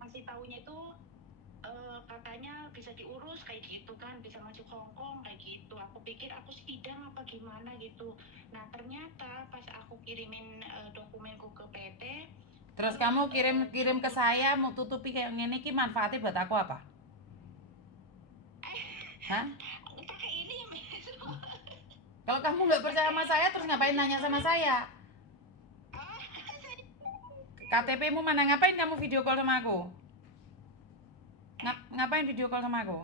Masih tahunya itu katanya bisa diurus kayak gitu kan, bisa masuk Hong Kong kayak gitu. Aku pikir aku sidang apa gimana gitu. Nah ternyata pas aku kirimin dokumenku ke PT, Terus terus kamu kirim ke saya mau tutupi kayak gini ki manfaatnya buat aku apa? Hah? pakai ini Miss. Kalau kamu nggak percaya sama pakai saya terus ngapain pakai nanya sama saya? oh, KTP-mu mana, ngapain kamu video call sama aku? Ngapain video call sama aku?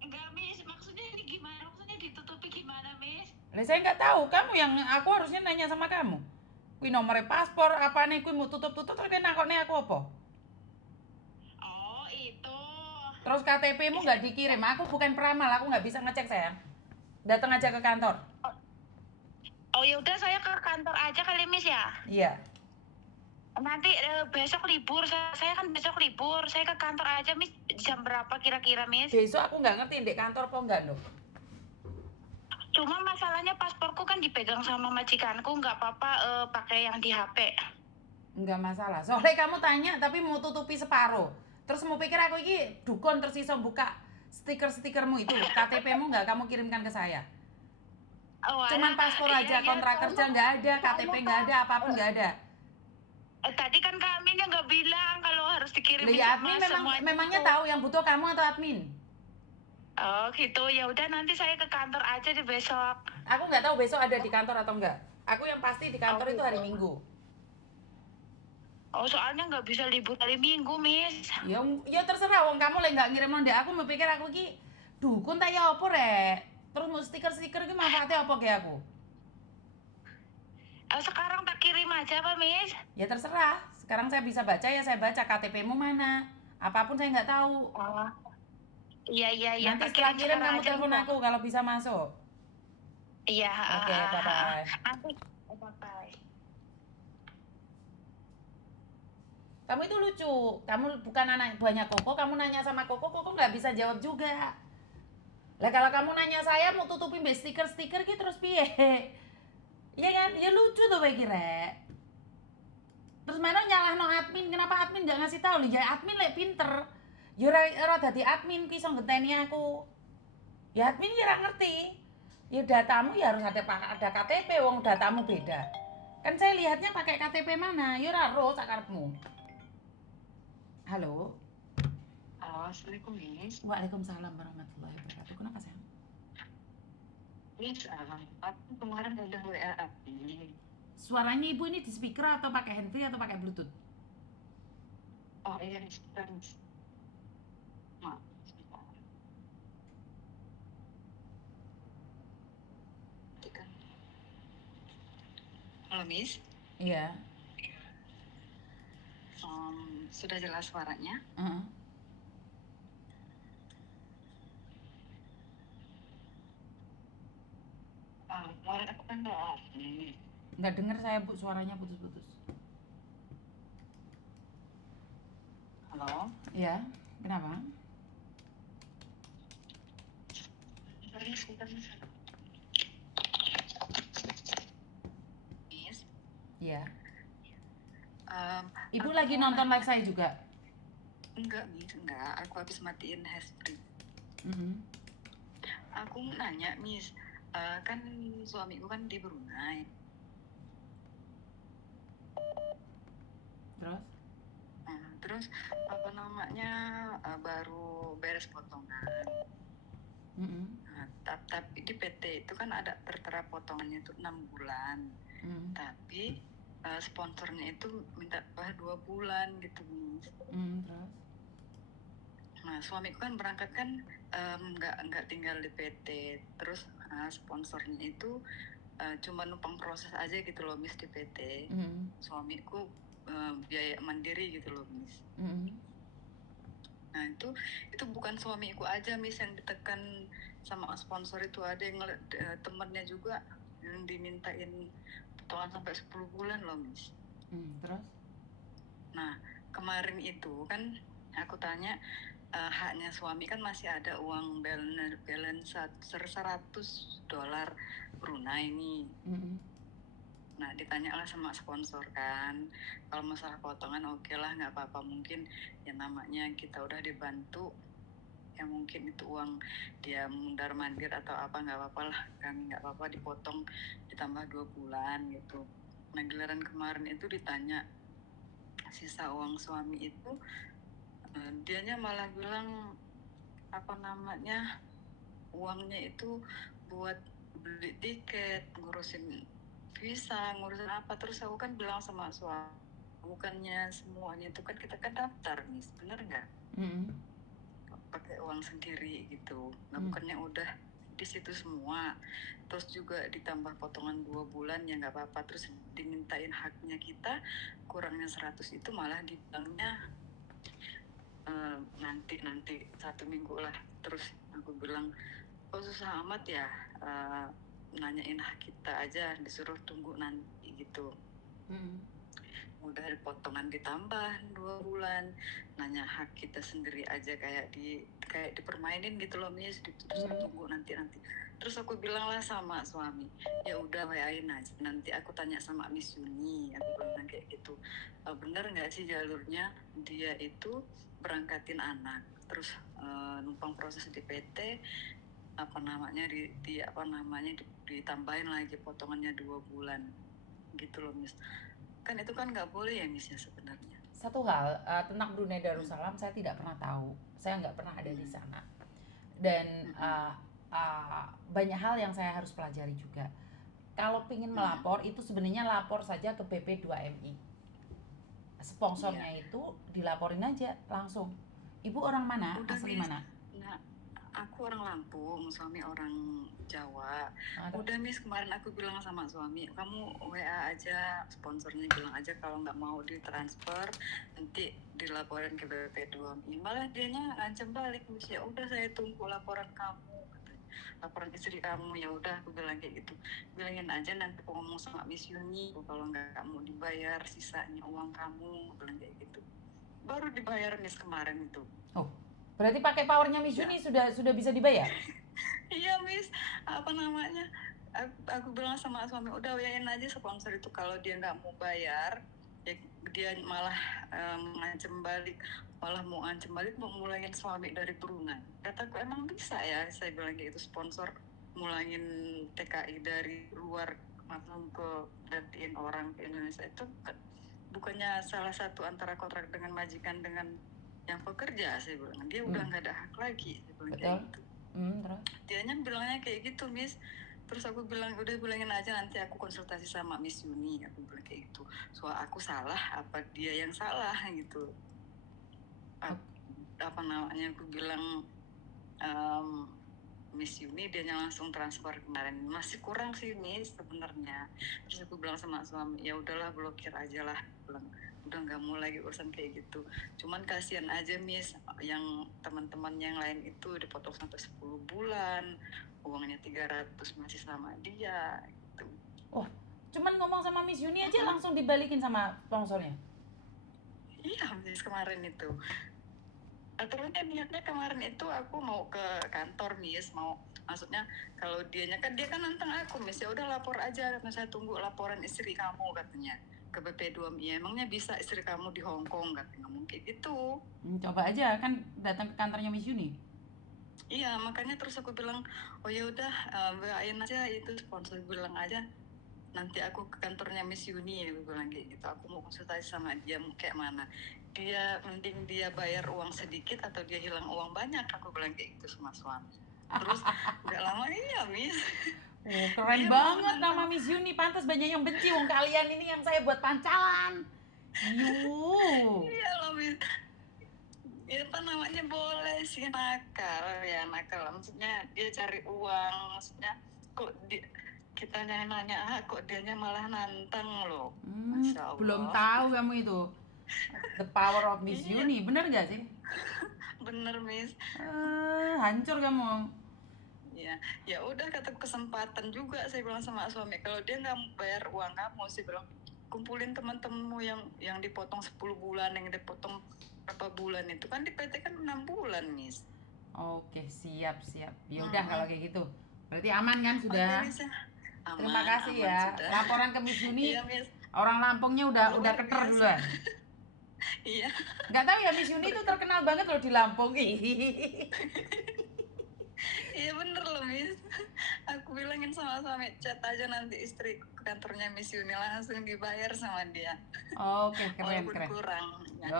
enggak Miss, maksudnya ini gimana, maksudnya ditutupi gimana Miss? Lah saya nggak tahu, kamu yang aku harusnya nanya sama kamu. Kui nomornya paspor apa nih, kui mau tutup-tutup terus kena kok nih aku apa? Oh itu Terus KTP-mu nggak dikirim, aku bukan peramal, aku nggak bisa ngecek sayang. Datang aja ke kantor. oh, oh ya udah saya ke kantor aja kali Miss ya. Iya. Nanti besok libur, saya kan besok libur. Saya ke kantor aja, Miss. Jam berapa kira-kira, Miss? Besok aku nggak ngerti di kantor apa enggak loh. Cuma masalahnya pasporku kan dipegang sama majikanku, nggak apa-apa pakai yang di HP. Nggak masalah. Soalnya kamu tanya tapi mau tutupi separuh. Terus mau pikir aku ini dukun tersisa buka stiker-stikermu itu. KTP-mu nggak kamu kirimkan ke saya. Oh, Cuman alah. paspor Iya, aja, iya. kontrak kerja nggak ada, KTP Soalnya nggak kan, ada, apapun nggak ada. tadi kan kami nggak bilang kalau harus Lah dikirimin ya sama admin semuanya memangnya itu. tahu yang butuh kamu atau admin? Oh, gitu. Ya udah nanti saya ke kantor aja di besok. Aku nggak tahu besok ada di kantor atau enggak. Aku yang pasti di Oh, kantor itu gitu. hari Minggu. Oh, soalnya nggak bisa libur hari Minggu, Miss. Ya terserah wong kamu lagi nggak ngirim nonde aku mau pikir aku ki dukun tak ya apa rek. Terus mau stiker-stiker ki manfaatnya apa kayak aku? Sekarang tak kirim aja, Pak, Miss. Ya terserah. Sekarang saya bisa baca ya saya baca KTP-mu mana. Apapun saya nggak tahu. Oh, iya, iya, iya. Nanti Tak setelah kirim kirim sekarang kamu aja, telepon Miss. aku kalau bisa masuk. Iya, Oke, bye bye. nanti bye. Kamu itu lucu. Kamu bukan anak buahnya Koko, kamu nanya sama Koko, Koko nggak bisa jawab juga. Lah kalau kamu nanya saya mau tutupin be stiker-stiker gitu terus piye? Iya kan? Ya lucu tuh bae kira. Terus mana nyalah no admin, kenapa admin nggak ngasih tahu? Ya admin lek pinter. Ya ora dadi admin ki iso ngenteni aku. Ya admin ya ora ngerti. Ya datamu ya harus ada KTP wong datamu beda. Kan saya lihatnya pakai KTP mana? Ya ora ro sakarepmu. Halo. Halo, Assalamualaikum, Miss. Waalaikumsalam warahmatullahi wabarakatuh. Kenapa sayang? Miss, aku kemarin udah WA Abi. Suaranya ibu ini di speaker atau pakai handphone atau pakai bluetooth? Oh iya, Miss, bentar, Miss. Maaf, sebentar. Matikan. Halo, Miss. Iya. Sudah jelas suaranya? Heeh. Kemarin aku kan WA Abi. Nggak dengar saya bu, suaranya putus-putus. Halo? Iya. Kenapa? Bentar, Miss, bentar, Miss. Miss, Iya. Ibu aku lagi mau nonton nanya. live saya juga. Enggak, Miss, enggak. Aku habis matiin handsfree. Mhm. Aku mau nanya, Miss. Kan suamiku kan di Brunei. Terus? Terus apa namanya baru beres potongan. Mhm. Tapi di PT itu kan ada tertera potongannya itu 6 bulan. Mhm. Tapi sponsornya itu minta 2 bulan gitu, Miss. Terus? Nah, suamiku kan berangkat kan nggak tinggal di PT. Terus sponsornya itu cuma numpang proses aja gitu loh, Miss, di PT. Suamiku biaya mandiri gitu loh, Miss. Nah itu bukan suamiku aja, Miss, yang ditekan sama sponsor itu, ada yang temennya juga yang dimintain potongan sampai 10 bulan loh, Miss. Terus? Nah kemarin itu kan aku tanya haknya suami kan masih ada uang balance $100 Brunei nih. Nah, ditanyalah sama sponsor kan, kalau masalah potongan oke lah, nggak apa-apa, mungkin yang namanya kita udah dibantu, ya mungkin itu uang dia mundar mandir atau apa, nggak apa-apa lah, kami nggak apa-apa dipotong ditambah 2 bulan gitu. Nah, giliran kemarin itu ditanya sisa uang suami itu, dianya malah bilang apa namanya, uangnya itu buat beli tiket, ngurusin visa, ngurusin apa. Terus aku kan bilang sama suami, bukannya semuanya itu kan kita kan daftar nih, bener nggak? Pakai uang sendiri gitu. Nah, bukannya udah di situ semua, terus juga ditambah potongan 2 bulan ya nggak apa-apa, terus dimintain haknya kita kurangnya 100 itu malah dibilangnya nanti 1 minggu lah. Terus aku bilang, kok susah amat ya, nanyain hak kita aja disuruh tunggu nanti gitu. Udah potongan ditambah 2 bulan, nanya hak kita sendiri aja kayak dipermainin gitu loh, Miss, disuruh tunggu nanti. Terus aku bilang lah sama suami, ya udah WA-in aja, nanti aku tanya sama Miss Yuni, aku bilang kayak gitu. Bener nggak sih jalurnya dia itu berangkatin anak, terus numpang proses di PT, ditambahin lagi potongannya 2 bulan gitu loh, Miss. Kan itu kan nggak boleh ya, Miss, ya sebenarnya. Satu hal tentang Brunei Darussalam, saya tidak pernah tahu, saya nggak pernah ada di sana, dan banyak hal yang saya harus pelajari juga. Kalau pingin melapor itu sebenarnya lapor saja ke BP2MI, sponsornya itu dilaporin aja langsung. Ibu orang mana? Udah, asli Miss. mana? Nah, aku orang Lampung, suami orang Jawa. Udah, Miss, kemarin aku bilang sama suami, kamu WA aja sponsornya, bilang aja kalau nggak mau ditransfer nanti dilaporin ke BP2MI. Malah dianya ngancam balik, Miss, ya udah saya tunggu laporan kamu, laporan istri kamu. Ya udah, aku bilang kayak gitu, bilangin aja nanti aku ngomong sama Miss Yuni, kalau nggak kamu dibayar sisanya uang kamu, bilang kayak gitu. Baru dibayar, Miss, kemarin itu. Oh, berarti pakai powernya Miss Yuni sudah bisa dibayar? Iya, Miss, apa namanya, aku bilang sama suami, udah WA-in aja sponsor itu, kalau dia nggak mau bayar ya dia malah mengancam balik, mau mulangin suami dari Brunei. Kataku, emang bisa ya, saya bilang kayak itu, sponsor mulangin TKI dari luar langsung ke gantiin orang ke Indonesia, itu bukannya salah satu antara kontrak dengan majikan dengan yang pekerja, saya bilang. Dia udah nggak ada hak lagi, saya bilang kayak gitu. Terus? Dianya bilangnya kayak gitu, Miss. Terus aku bilang, udah bilangin aja nanti aku konsultasi sama Miss Yuni, aku bilang kayak gitu. Soal aku salah apa dia yang salah gitu. Apa namanya, aku bilang Miss Yuni, dianya langsung transfer kemarin. Masih kurang sih, Miss, sebenarnya. Terus aku bilang sama suami, ya udahlah, blokir aja lah, bilang udah nggak mau lagi urusan kayak gitu. Cuman kasihan aja, Miss, yang teman-teman yang lain itu dipotong sampai 10 bulan, uangnya 300 masih sama dia gitu. Oh, cuman ngomong sama Miss Yuni aja langsung dibalikin sama sponsornya? Iya, Miss, kemarin itu. Aturannya niatnya kemarin itu aku mau ke kantor, Miss, maksudnya kalau dia kan nantang aku, Miss, ya udah lapor aja, saya tunggu laporan istri kamu, katanya, ke BP2MI. Emangnya bisa istri kamu di Hong Kong, katanya, mungkin gitu. Coba aja kan datang ke kantornya Miss Yuni. Iya, makanya terus aku bilang, oh ya udah, WA-in aja itu sponsor, bilang aja nanti aku ke kantornya Miss Yuni, aku bilang kayak gitu. Aku mau konsultasi sama dia kayak mana. Dia mending dia bayar uang sedikit atau dia hilang uang banyak, aku bilang kayak gitu sama suami. Terus nggak lama, iya, Miss. Oh, keren banget nama Miss Yuni, pantas banyak yang benci wong kalian ini yang saya buat pancalan. Iya loh, Miss. Ya apa namanya, boleh sih nakal, maksudnya dia cari uang, maksudnya kok kita nanya kok dianya malah nantang loh. Masya Allah. Belum tahu kamu itu the power of Miss Yuni, bener nggak sih? Bener, Miss. Hancur kamu. Ya udah, kata kesempatan juga, saya bilang sama suami, kalau dia nggak bayar uang kamu, saya bilang kumpulin teman-temanmu yang dipotong 10 bulan, yang dipotong berapa bulan itu kan di PT kan 6 bulan, Miss. Oke, siap. Ya udah kalau kayak gitu. Berarti aman kan sudah? Terima kasih aman ya. sudah. Laporan ke Miss Yuni. Iya, Miss. Orang Lampungnya udah Luar keter biasa. duluan. Iya. Nggak tahu ya, Miss Yuni itu terkenal banget loh di Lampung. Iya bener loh, Miss. Aku bilangin sama suami, chat aja nanti istriku ke kantornya Miss Yuni, langsung dibayar sama dia. Oke, keren, Walaupun keren. kurang.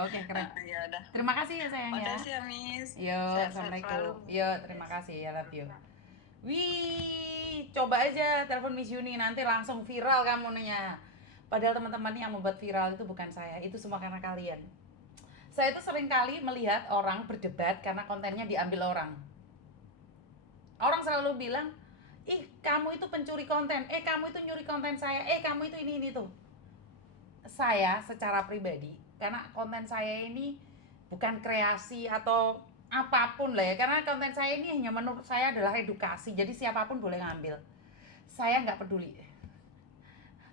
Oke, keren. Ya udah. Terima kasih ya sayang ya. Makasih ya, Miss. Yo, Sehat-sehat assalamualaikum. selalu. Yo, terima kasih ya, love you. Wih, coba aja telepon Miss Yuni, nanti langsung viral kamu nih. Padahal teman-teman yang membuat viral itu bukan saya, itu semua karena kalian. Saya itu sering kali melihat orang berdebat karena kontennya diambil orang. Orang selalu bilang, ih kamu itu pencuri konten, kamu itu nyuri konten saya, kamu itu ini tuh. Saya secara pribadi, karena konten saya ini bukan kreasi atau apapun lah ya, karena konten saya ini hanya menurut saya adalah edukasi, jadi siapapun boleh ngambil. Saya nggak peduli.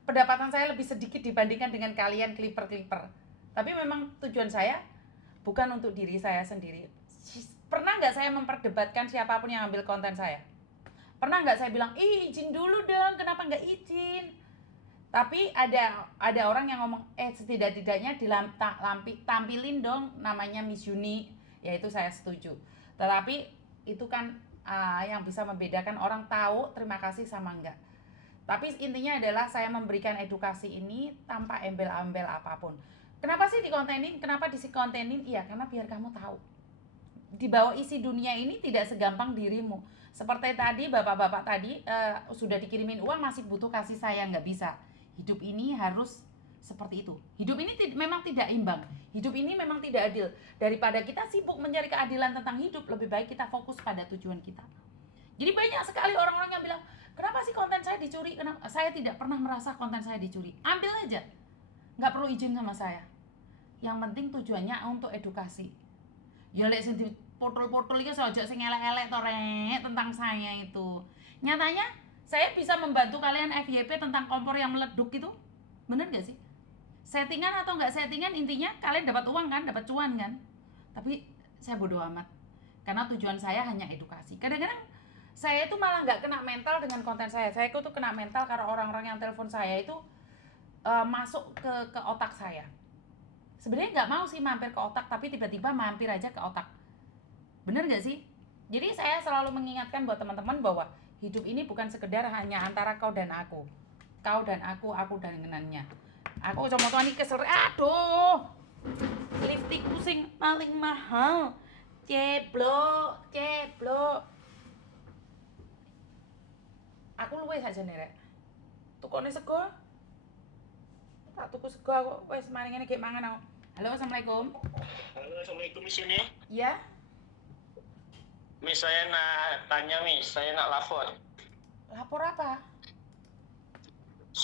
Pendapatan saya lebih sedikit dibandingkan dengan kalian clipper-clipper. Tapi memang tujuan saya bukan untuk diri saya sendiri. Pernah nggak saya memperdebatkan siapapun yang ambil konten saya? Pernah nggak saya bilang, izin dulu dong, kenapa nggak izin? Tapi ada orang yang ngomong, setidak-tidaknya tampilin dong namanya Miss Yuni, yaitu saya setuju. Tetapi itu kan yang bisa membedakan orang tahu terima kasih sama enggak. Tapi intinya adalah saya memberikan edukasi ini tanpa embel-embel apapun. Kenapa sih dikontenin? Kenapa dikontenin? Iya, karena biar kamu tahu. Di bawah isi dunia ini tidak segampang dirimu. Seperti tadi bapak-bapak tadi sudah dikirimin uang masih butuh kasih sayang, nggak bisa. Hidup ini harus seperti itu. Hidup ini memang tidak imbang. Hidup ini memang tidak adil. Daripada kita sibuk mencari keadilan tentang hidup, lebih baik kita fokus pada tujuan kita. Jadi banyak sekali orang-orang yang bilang, kenapa sih konten saya dicuri? Kenapa? Saya tidak pernah merasa konten saya dicuri. Ambil aja, nggak perlu izin sama saya. Yang penting tujuannya untuk edukasi. Ya lek sing dipotol-potol iki aja sing elek-elek to rek tentang saya itu. Nyatanya saya bisa membantu kalian FYP tentang kompor yang meleduk itu. Bener gak sih? Settingan atau nggak settingan, intinya kalian dapat uang kan, dapat cuan kan. Tapi saya bodoh amat. Karena tujuan saya hanya edukasi. Kadang-kadang saya itu malah nggak kena mental dengan konten saya. Saya itu kena mental karena orang-orang yang telepon saya itu masuk ke otak saya. Sebenarnya nggak mau sih mampir ke otak, tapi tiba-tiba mampir aja ke otak. Bener nggak sih? Jadi saya selalu mengingatkan buat teman-teman bahwa hidup ini bukan sekedar hanya antara kau dan aku. Kau dan aku dan dengannya. Aku cuma tuh ini kesel. Aduh, lipstikku sing paling mahal. Ceblok. Aku luwes aja nih rek. Tukone sego. Tak tuku sego aku wis mari ngene gek mangan aku. Halo, assalamualaikum. Halo, assalamualaikum Miss Yuni. Iya. Miss, saya nak tanya Miss, saya nak lapor. Lapor apa?